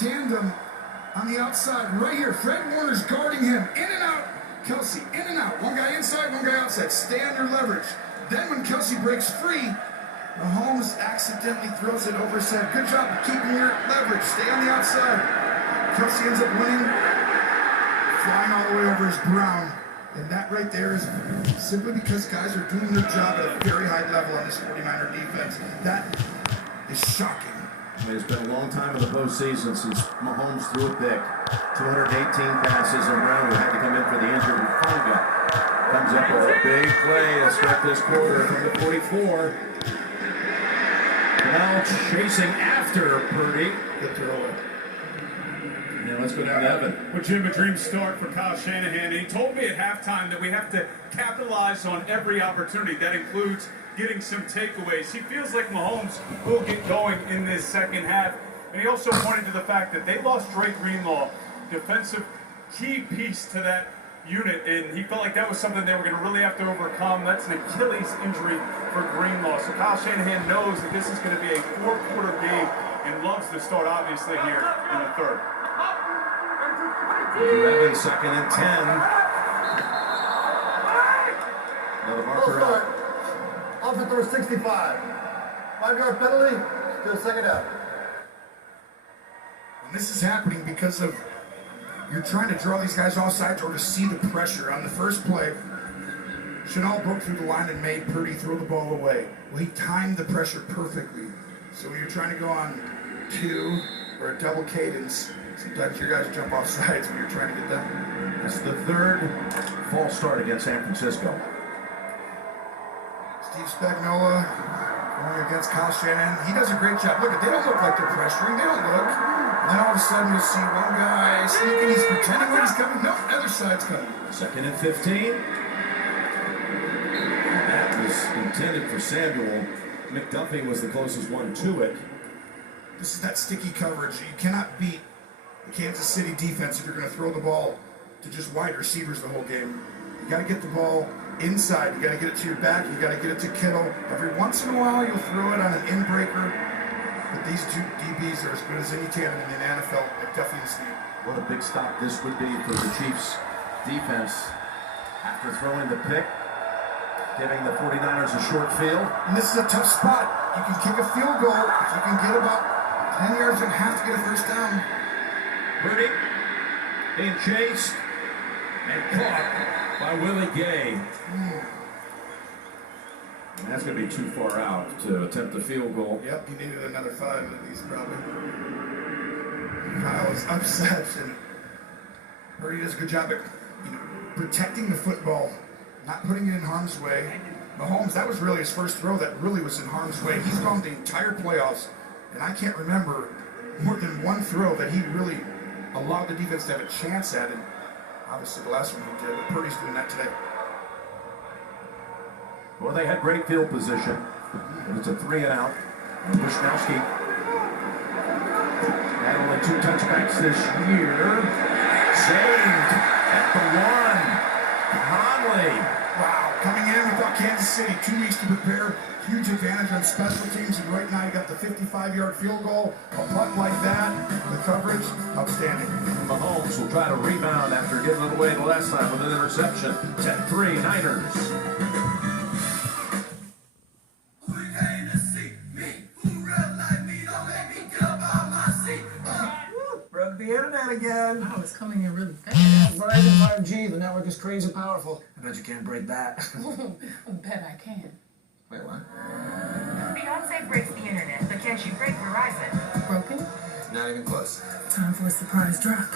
tandem on the outside right here. Fred Warner's guarding him. In and out. Kelce, in and out. One guy inside, one guy outside. Stay under leverage. Then when Kelce breaks free, Mahomes accidentally throws it over his head. Good job of keeping your leverage. Stay on the outside. Kelce ends up winning, flying all the way over his Brown. And that right there is simply because guys are doing their job at a very high level on this 49er defense. That is shocking. It's been a long time in the postseason since Mahomes threw it big. 218 passes, and Brown, who had to come in for the injured Hufanga, comes up with a big play to start this quarter from the 44. Now chasing after Purdy. Good throw. Now let's go down to Evan. Well, Jim, a dream start for Kyle Shanahan. He told me at halftime that we have to capitalize on every opportunity. That includes getting some takeaways. He feels like Mahomes will get going in this second half. And he also pointed to the fact that they lost Dre Greenlaw, defensive key piece to that unit, and he felt like that was something they were going to really have to overcome. That's an Achilles injury for Greenlaw. So Kyle Shanahan knows that this is going to be a four-quarter game and loves to start, obviously, here in the third. Evan, 2nd and 10. Another marker out. Offense number 65. 5-yard penalty, still second out. And this is happening because of you're trying to draw these guys off sides or to see the pressure. On the first play, Chanel broke through the line and made Purdy throw the ball away. Well, he timed the pressure perfectly. So when you're trying to go on 2 or a double cadence, sometimes your guys jump off sides when you're trying to get them. That's the third false start against San Francisco. Steve Spagnuolo going against Kyle Shanahan. He does a great job. Look, they don't look like they're pressuring. They don't look. And then all of a sudden you'll see one guy sneaking. He's pretending like he's coming. No, other side's coming. 2nd and 15. That was intended for Samuel. McDuffie was the closest one to it. This is that sticky coverage. You cannot beat the Kansas City defense if you're going to throw the ball to just wide receivers the whole game. You got to get the ball inside. You got to get it to your back. You got to get it to Kittle. Every once in a while, you'll throw it on an in-breaker. But these two DBs are as good as any tandem in the NFL. McDuffie and Steve. What a big stop this would be for the Chiefs defense after throwing the pick, giving the 49ers a short field. And this is a tough spot. You can kick a field goal. If you can get about 10 yards, you have to get a first down. Purdy being chased and caught by Willie Gay. And that's going to be too far out to attempt a field goal. Yep, he needed another 5 at least, probably. Kyle was upset, and Purdy does a good job at protecting the football, not putting it in harm's way. Mahomes, that was really his first throw that really was in harm's way. He's gone the entire playoffs, and I can't remember more than one throw that he really allowed the defense to have a chance at, and obviously the last one he did, but Purdy's doing that today. Well, they had great field position. It's a 3 and out. And Wisnowski had only 2 touchbacks this year. Saved at the 1. Conley. Wow, coming in without Kansas City, 2 weeks to prepare. Huge advantage on special teams, and right now you got the 55-yard field goal. A punt like that, the coverage, outstanding. Mahomes will try to rebound after getting it away the last time with an interception. 10-3 Niners. Broke the internet again. Wow, it's coming in really fast. Verizon 5G, the network is crazy powerful. I bet you can't break that. I bet I can. Wait, what? Beyonce breaks the internet, but can she break Verizon? Broken? Not even close. Time for a surprise drop.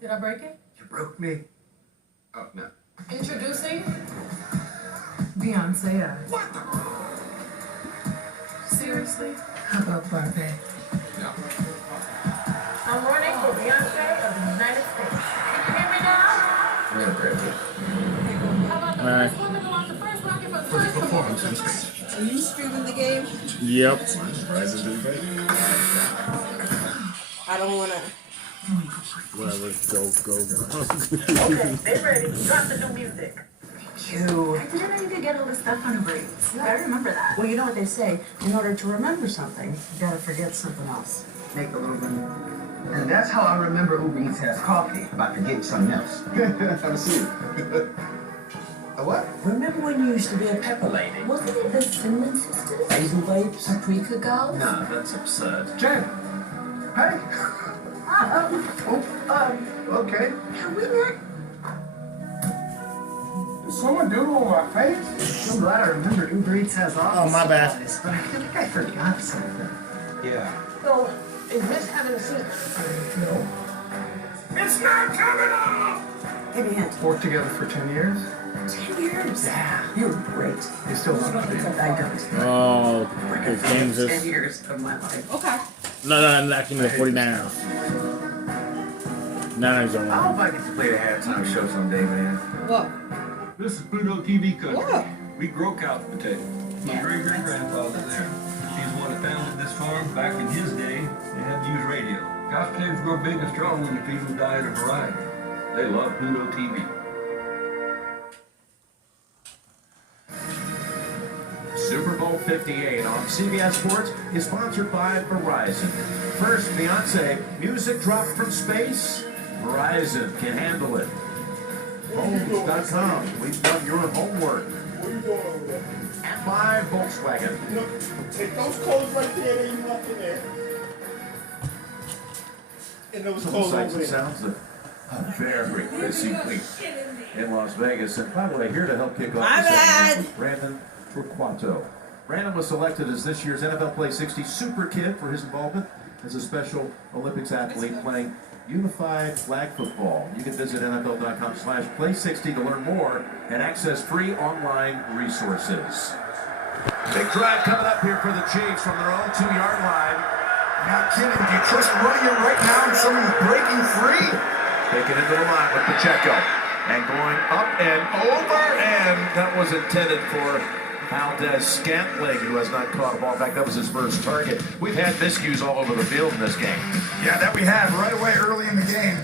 Did I break it? You broke me. Oh, no. Introducing Beyonce. What the? Seriously? How about Barbie? No. I'm running for Beyonce of the United States. Can you hear me now? I'm gonna break it. How about the first woman to launch the first rocket for the first performance? Are you streaming the game? Yep. I don't wanna. Whatever. Go. Okay, they ready. Drop the new music. You. I didn't know you could get all this stuff on Uber Eats. I remember that. Well, you know what they say. In order to remember something, you gotta forget something else. Make a little room. And that's how I remember Uber Eats has coffee. About to get something else. Have a seat. A what? Remember when you used to be a pepper lady? Wasn't it the Cinnamon Sisters? Basil babes? Paprika Girls? No, that's absurd. Jen. Hey. Okay. Can we not? Did someone doodle on my face? I'm glad I remembered Uber Eats has office. Oh, my bad. supplies, but I feel like I forgot something. Yeah. So, is this having a seat? It's not coming off! Give me a hand. Worked together for 10 years? 10 years. Yeah, you were great. You still love me. I don't. Oh, this game's 10 just. years of my life. Okay. No, actually, the 49 hours. 9 hours on I hope I get to play the halftime show someday, man. What? This is Pluto TV country. What? We grow couch potatoes. My great-great-grandfather there. He's the one that founded this farm. Back in his day, they had to use radio. Couch potatoes grow big and strong when you feed them diet of variety. They love Pluto TV. Super Bowl 58 on CBS Sports is sponsored by Verizon. First, Beyonce, music dropped from space? Verizon can handle it. Homes.com, we've done your homework. What are you doing over there? At by Volkswagen. No, take those clothes right there that you left in there. And those Some clothes sights over and there. sounds of a very busy week in Las Vegas. And by the way, here to help kick off the segment was Brandon Torquato. Brandon was selected as this year's NFL Play 60 Super Kid for his involvement as a Special Olympics athlete playing unified flag football. You can visit NFL.com/play60 to learn more and access free online resources. Big drive coming up here for the Chiefs from their own 2-yard line. Not kidding. Do you trust running it right now and someone breaking free? Taken into the line with Pacheco. And going up and over, and that was intended for Valdez Scantling, who has not caught a ball. In fact, that was his first target. We've had miscues all over the field in this game. Yeah, that we had right away early in the game.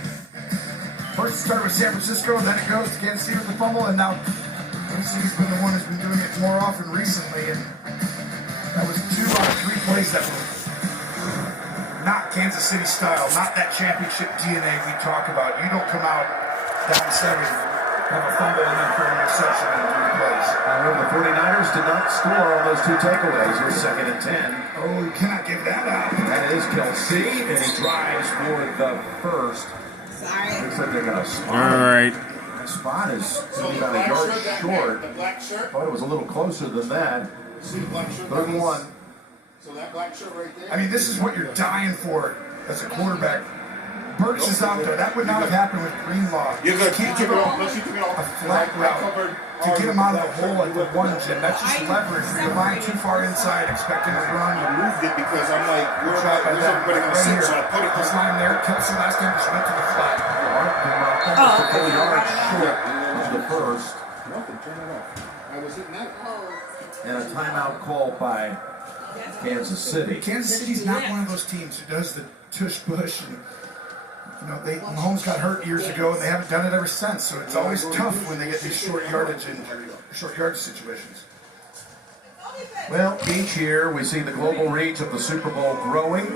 First it started with San Francisco, then it goes to Kansas City with the fumble, and now Kansas City's been the one who's been doing it more often recently. And that was 2 out of 3 plays that were not Kansas City style, not that championship DNA we talk about. You don't come out down 7, have a fumble, and then throw an interception in 3 plays. However, the 49ers did not score on those 2 takeaways. Here's 2nd and 10. Oh, you cannot give that up. That is Kelsey, and he drives for the first. Sorry. Looks like they're going to spot All right. That spot is about a yard short. The black shirt? Thought it was a little closer than that. See the black shirt? 3rd and 1. So that black shirt right there? I mean, this is what you're dying for as a quarterback. Burks is out there. That would not have happened with Greenlaw. You're good. You can't You give took it him off. No, she took it off. a flat route to get him out of the hole at the 1, Jim. That's just leverage. You're lying too far inside, expecting a run. I moved it because I'm like, where's everybody going to sit? So I put it This line there, Kelsey last time just went to the flat. Mark came out almost a full yard short of the first. Nothing, turn it off. I was hitting that. And a timeout called by Kansas City. Kansas City's not one of those teams who does the tush push. And, you know, Mahomes got hurt years ago, and they haven't done it ever since. So it's always tough when they get these short yardage situations. Well, each year we see the global reach of the Super Bowl growing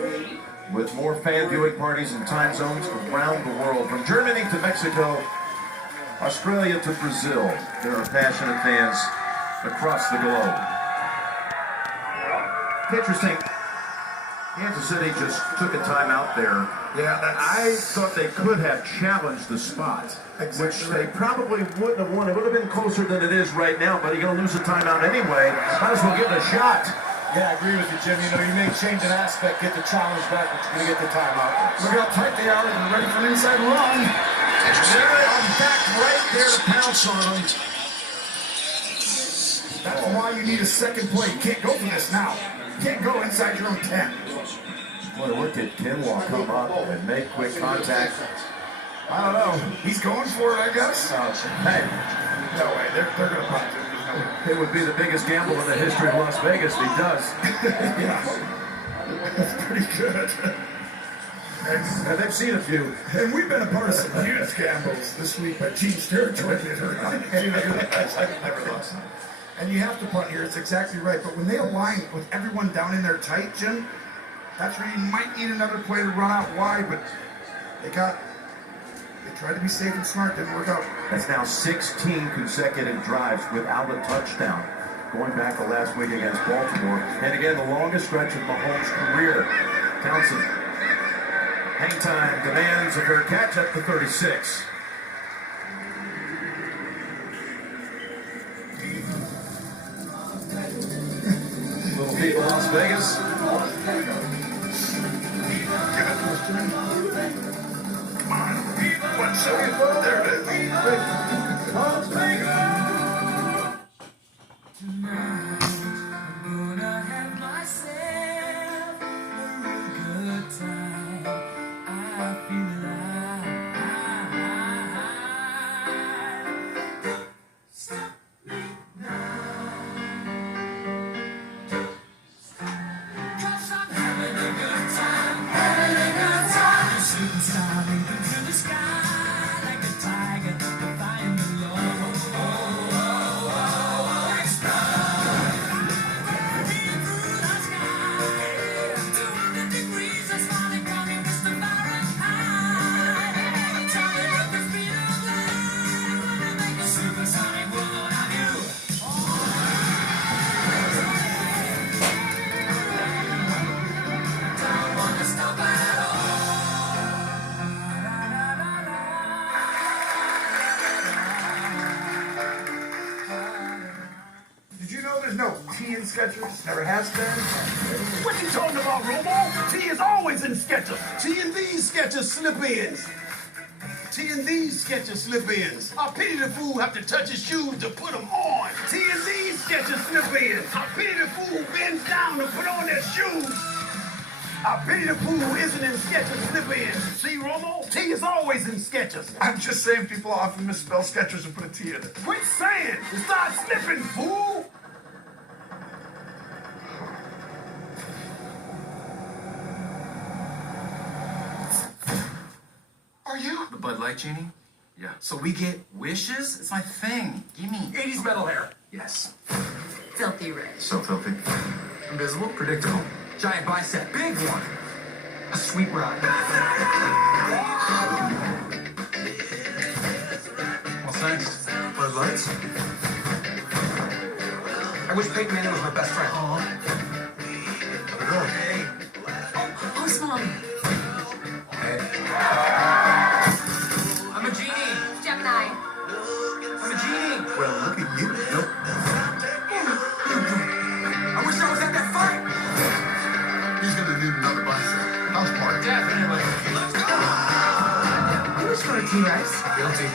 with more fan viewing parties in time zones around the world. From Germany to Mexico, Australia to Brazil, there are passionate fans across the globe. It's interesting. Kansas City just took a timeout there. Yeah, I thought they could have challenged the spot, which they probably wouldn't have won. It would have been closer than it is right now, but you're going to lose a timeout anyway. Might as well give it a shot. Yeah, I agree with you, Jim. You know, you may change an aspect, get the challenge back, but you're going to get the timeout. Look how tight they are, and they're ready for an inside run. They're in fact right there to pounce on them. That's why you need a second play. You can't go for this now. You can't go inside your own 10. Boy, look at Kinlaw come up and make quick contact. I don't know. He's going for it, I guess. Hey, No way. They're going to punt it. There's no way. it would be the biggest gamble in the history of Las Vegas if he does. Yeah. That's pretty good. And they've seen a few. And we've been a part of some huge gambles this week by Team's territory. I've never lost. And you have to punt here. It's exactly right. But when they align with everyone down in there tight, Jim, that's where you might need another play to run out wide. But they tried to be safe and smart. Didn't work out. That's now 16 consecutive drives without a touchdown, going back to last week against Baltimore. And again, the longest stretch of Mahomes' career. Townsend, hang time, demands a fair catch at the 36. Little people in Las Vegas. Come on. What's up? There it is. Las Vegas. Skechers, never has been. What you talking about, Romo? T is always in Skechers. T and these Skechers slip-ins. T and these Skechers slip-ins. I pity the fool have to touch his shoes to put them on. T and these Skechers slip-ins. I pity the fool who bends down to put on their shoes. I pity the fool who isn't in Skechers slip-ins. See, Romo? T is always in Skechers. I'm just saying people often misspell Skechers and put a T in it. Quit saying. Start slipping, fool. Are you the Bud Light genie? Yeah. So we get wishes? It's my thing. Give me 80s metal hair. Yes. Filthy rich. So filthy. Invisible. Predictable. Giant bicep. Big one. A sweet ride. What's next? Bud Lights? I wish Peyton Manning was my best friend. Hey. Oh, small. Hey. I'm a genie. Gemini. I'm a genie. Well, look at you. Nope. I wish I was at that fight. He's gonna need another bicep. House party. Definitely. Let's go. I wish for a T-Rex. Guilty.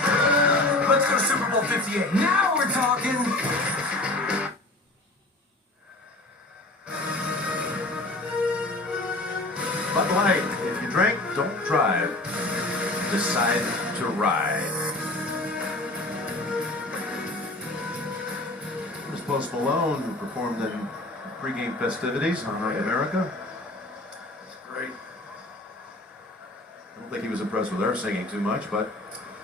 Let's go to Super Bowl 58. Now we're talking. Bud Light, if you drink, don't drive. Decide to ride. Here's Post Malone, who performed in pregame festivities on Night America. It's great. I don't think he was impressed with our singing too much, but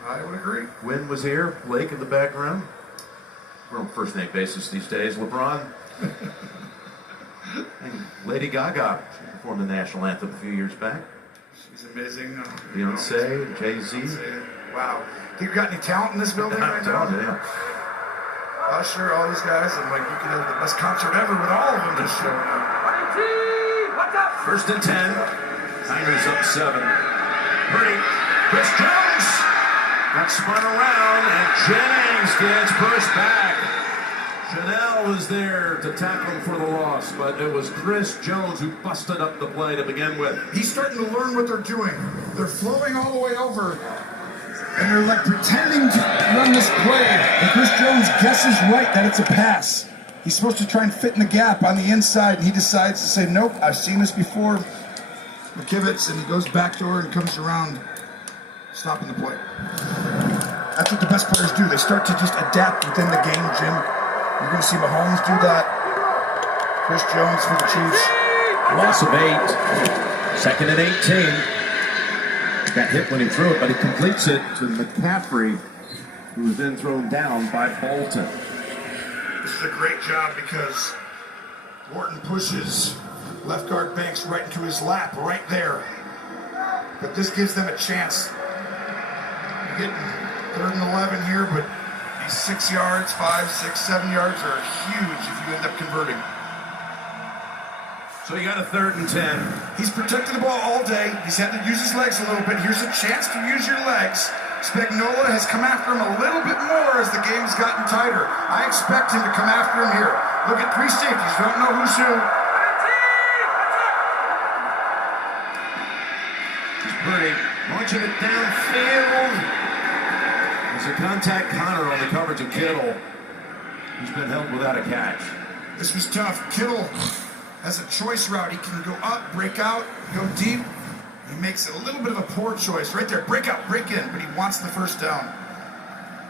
I would agree. Wynn was here, Blake in the background. We're on first name basis these days. LeBron. And Lady Gaga. She performed the national anthem a few years back. She's amazing. Beyonce, Jay-Z. Wow. You got any talent in this building right now? Yeah. Usher, all these guys, and like you could have the best concert ever with all of them this show now. First and 10. Niners up 7. Purdy. Chris Jones got spun around, and Jennings gets pushed back. Chanel was there to tackle him for the loss, but it was Chris Jones who busted up the play to begin with. He's starting to learn what they're doing. They're flowing all the way over, and they're like pretending to run this play. And Chris Jones guesses right that it's a pass. He's supposed to try and fit in the gap on the inside, and he decides to say, nope, I've seen this before. McKivitz, and he goes backdoor and comes around, stopping the play. That's what the best players do. They start to just adapt within the game, Jim. You're going to see Mahomes do that. Chris Jones for the Chiefs. Loss of 8. Second and 18. got hit when he threw it, but he completes it to McCaffrey, who was then thrown down by Bolton. This is a great job because Wharton pushes left guard Banks right into his lap, right there. But this gives them a chance. You're getting 3rd and 11 here, but these 6 yards, 5, 6, 7 yards are huge if you end up converting. So you got a 3rd and 10. He's protected the ball all day. He's had to use his legs a little bit. Here's a chance to use your legs. Spagnuolo has come after him a little bit more as the game's gotten tighter. I expect him to come after him here. Look at 3 safeties. Don't know who's who. He's Purdy launching it downfield. There's a contact Connor on the coverage of Kittle. He's been held without a catch. This was tough. Kittle has a choice route. He can go up, break out, go deep. He makes a little bit of a poor choice right there. Break out, break in, but he wants the first down.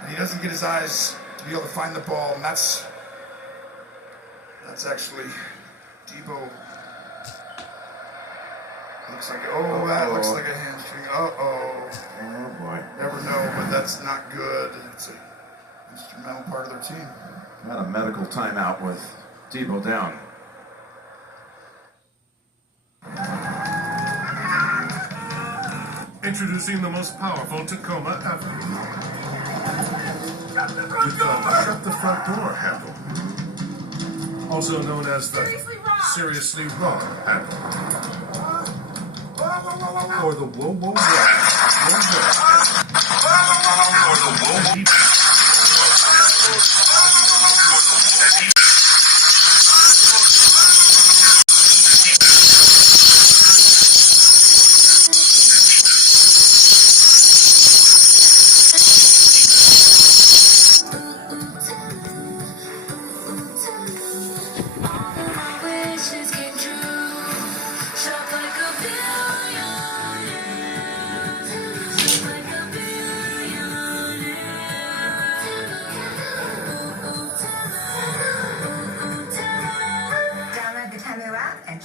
And he doesn't get his eyes to be able to find the ball, and that's actually Debo. Looks like, oh, that looks like a hamstring. Uh-oh. Oh, boy. Never know, but that's not good. It's an instrumental part of their team. Got a medical timeout with Debo down. Introducing the most powerful Tacoma ever. With the shut the front door handle. Also known as the Seriously Wrong handle. Or the Whoa Whoa Whoa. Or the Whoa Whoa.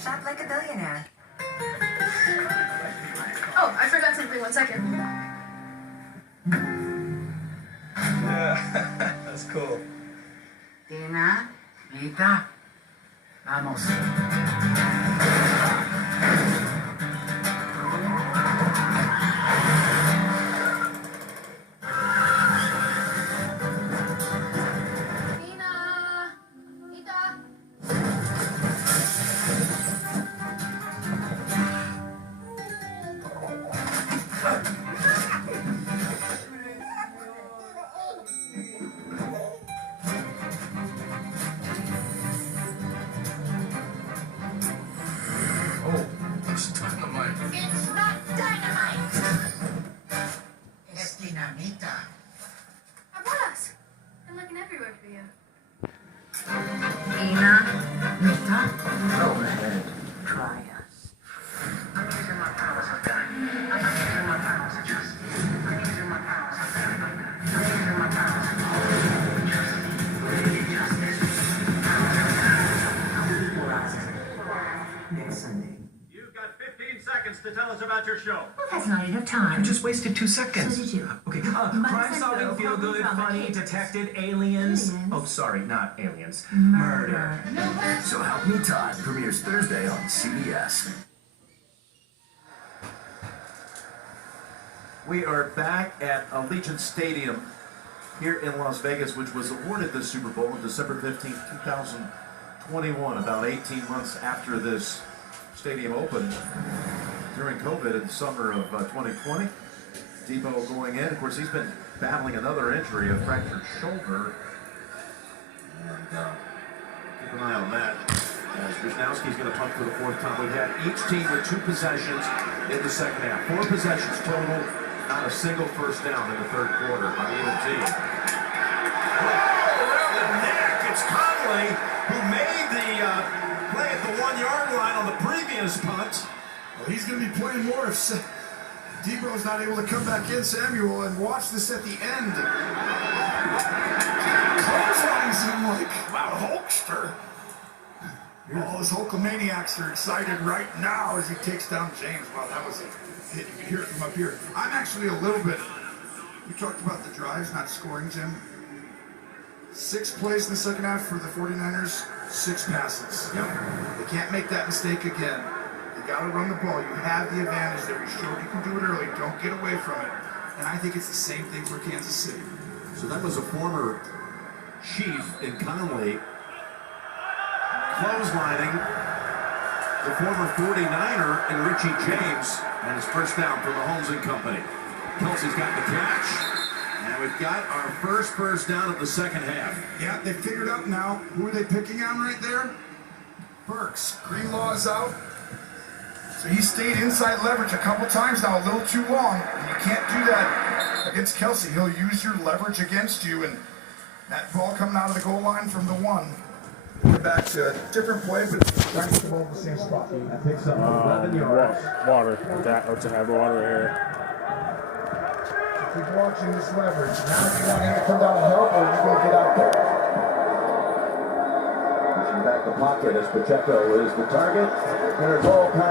Shop like a billionaire. Oh, I forgot something. 1 second. Yeah, that's cool. Tina, Lita, vamos. To tell us about your show. Well, that's not enough time. You just wasted 2 seconds. So did you. Okay, crime solving, feel good, funny, detected, aliens. Oh, sorry, not aliens. Murder. So Help Me Todd premieres Thursday on CBS. We are back at Allegiant Stadium here in Las Vegas, which was awarded the Super Bowl on December 15th, 2021, about 18 months after this stadium opened during COVID in the summer of 2020. Debo going in. Of course, he's been battling another injury, a fractured shoulder. And keep an eye on that. As Wisnowski's going to punt for the 4th time. We've had each team with 2 possessions in the second half. 4 possessions total. Not a single first down in the 3rd quarter by either team. Oh, around the neck. It's Conley who made the play at the 1-yard line on the previous punt. Well, he's going to be playing more if Debo's not able to come back in, Samuel, and watch this at the end. Clotheslines him like, wow, Hulkster. All those Hulkamaniacs are excited right now as he takes down James. Wow, that was a hit. You can hear it from up here. I'm actually a little bit. We talked about the drives, not scoring, Jim. 6 plays in the second half for the 49ers, 6 passes. Yep. They can't make that mistake again. You got to run the ball. You have the advantage there. You showed you can do it early. Don't get away from it. And I think it's the same thing for Kansas City. So that was a former Chief in Conley clotheslining the former 49er in Richie James, and his first down for Mahomes and company. Kelsey's got the catch, and we've got our first down of the second half. Yeah, they figured out now. Who are they picking on right there? Burks. Greenlaw is out. So he stayed inside leverage a couple times now, a little too long. And you can't do that against Kelsey. He'll use your leverage against you, and that ball coming out of the goal line from the 1. We're back to a different play, but trying to get the ball in the same spot. That picks up 11 yards. Water. To have water here. Keep watching this leverage. Now you want him to come down and help, or you going to get out there? Pushing back the pocket as Pacheco is the target. Their goal pass